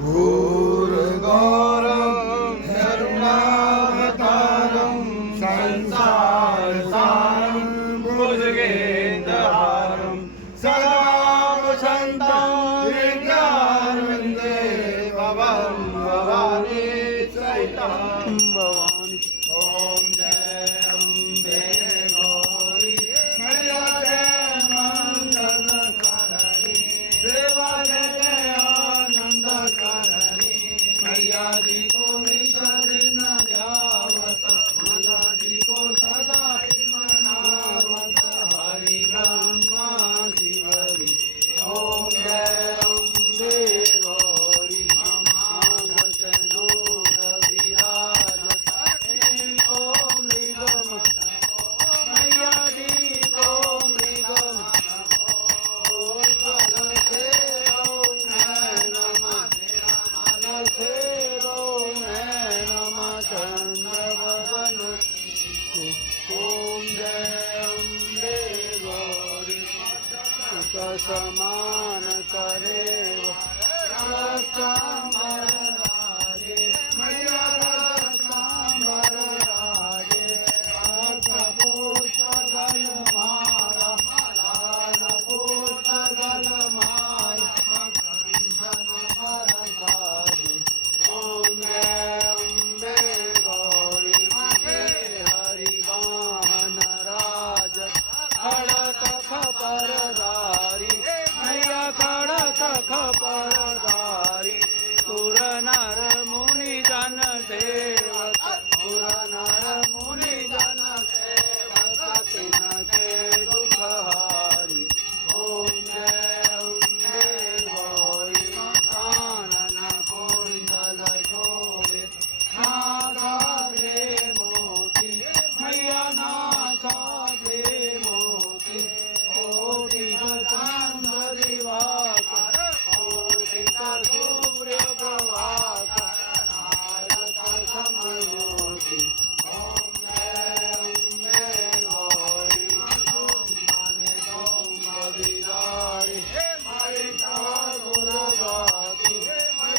घोरघोरं करुणावतारं संसारसारं भुजगेन्द्रहारं सदा वसन्तं हृदयारविन्दे भवं भवानी सहितं भवानी। ॐ जय अम्बे गौरी मैया जय मंगलकारिणी देवा जय आनंदकारिणी मैया जी को निशदिन ध्यावत माला जी को सदा मनावत हरि ब्रह्मा शिवरी। ओम जय अम्बे गौरी मागतनो विराजत को मृगम मैया जी को मृगम ओम जय अम्बे गौरी समान करे रक्षा